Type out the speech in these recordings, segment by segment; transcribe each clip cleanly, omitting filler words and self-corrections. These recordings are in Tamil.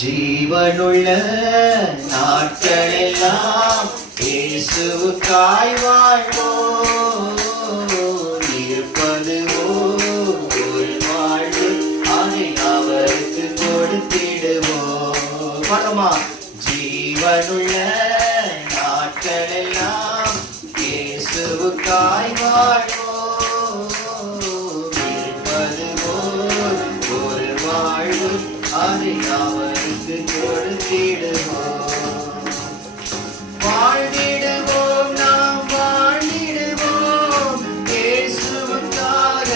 ஜீவனுள்ள நாட்களெல்லாம் இயேசுவுக்காய் வாழ்வோம். இருப்பது ஒரு வாழ்வு, அதை அவருக்கு கொடுத்திடுவோம். பாருமா, ஜீவனுள்ள நாட்களெல்லாம் இயேசுவுக்காய் வாழ்வோம். இருப்பது ஒரு வாழ்வு, அதை அவருக்கு கொடுத்திடுவோம். வாழ்ந்திடுவோம், நாம் வாழ்ந்திடுவோம், இயேசுவுக்காக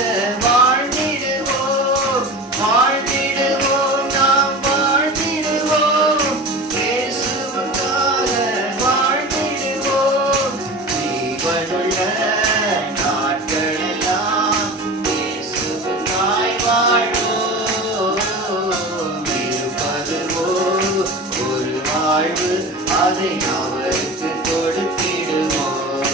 வாழ்ந்திடுவோம். வாழ்ந்திடுவோம், நாம் வாழ்ந்திடுவோம், இயேசுவுக்காக வாழ்ந்திடுவோம். ஜீவனுள்ள நாட்களெல்லாம் இயேசுவுக்காய் வாழ்வோம். இருப்பது ஒரு வாழ்வு, அதை அவருக்கு கொடுத்திடுவோம்.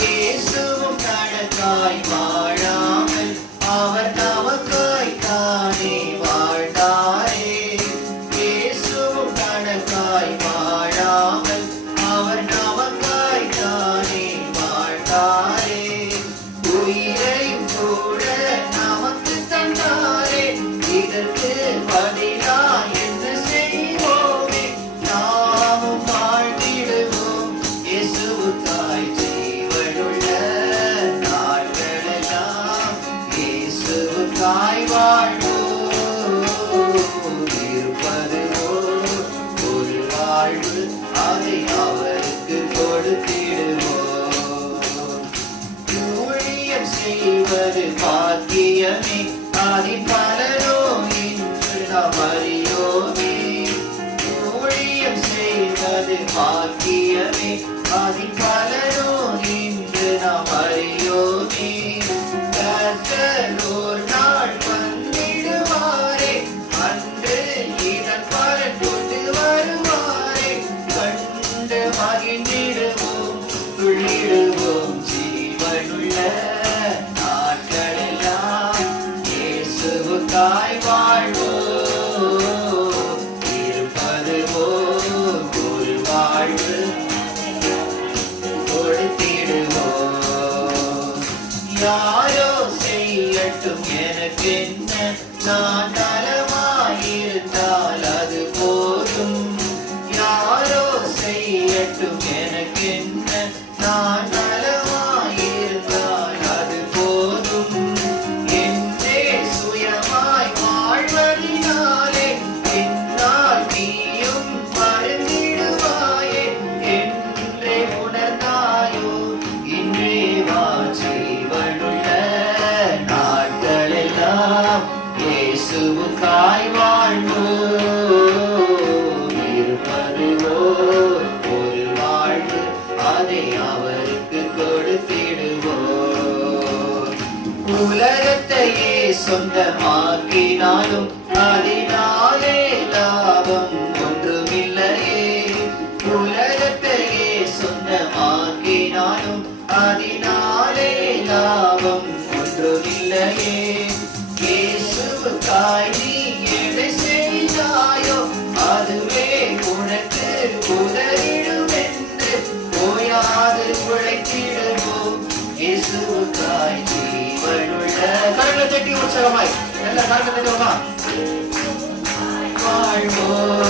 இயேசுவும் கணக்காய் வாழாமல் அவர் நமக்காய் தானே வாழ்ந்தாரே. இயேசுவும் கணக்காய் வாழாமல் அவர் நமக்காய் தானே வாழ்ந்தாரே. உயிரையும் கூட நமக்கு தந்தாரே. இதற்கு பதிலா என்ன செய்வோமே? நாமும் வாழ்ந்திடுவோம் இயேசுவுக்காய். ஜீவனுள்ள நாட்களெல்லாம் இயேசுவுக்காய் வாழ்வோம். இருப்பது ஒரு வாழ்வு, அதை அவருக்கு கொடுத்திடுவோம். ஊழியம் செய்வது பாக்கியமே, அதின் பலனோ இன்று நாம் அறியோமே. ஊழியம் செய்வது பாக்கியமே, அதின் பலனோ இன்று நாம் அறியோமே. கர்த்தர் ஒரு நாள் வந்திடுவாரே, அன்று இதன் பலன் கொண்டு வருவாரே. கண்டு மகிழ்ந்திடுவோம், துள்ளிடுவோம். ஜீவனுள்ள நாட்களெல்லாம் இயேசுவுக்காய் வாழ்வோம். இருப்பது ஒரு வாழ்வு, கொடுத்திடுவோம். யாரோ செய்யட்டும் எனக்கென்ன, நான் நலமாயிருந்தால் அது போதும். யாரோ செய்யட்டும் எனக்கென்ன, நான் நலமாயிருந்தால் அது போதும். என்றே சுயமாய் வாழ்வதினாலே பின்னால் நீயும் மறந்திடுவாயே. என்றே உணர்ந்தாயோ இன்றே வா. ஜீவனுள்ள நாட்களெல்லாம் இயேசுவுக்காய் வாழ்வோம். இருப்பது ஒரு வாழ்வு, அதை அவருக்கு கொடுத்திடுவோம். உலகத்தையே சொந்தமாக்கினாலும் அதனாலே லாபம் ஒன்றுமில்லையே. உலகத்தையே சொந்தமாக்கினாலும் அதனாலே லாபம் ஒன்றுமில்லையே. இயேசுவுக்காய் நீ எதை செய்தாயோ அதுவே உனக்கு உதவிடும் என்று ஓயாது உழைத்திடுவோம். இயேசுவுக்காய் ஜீவனுள்ள கரங்களை தட்டி உற்சாகமாய் நல்ல கரங்களை தட்டுவோமா? வாழ்வோம்.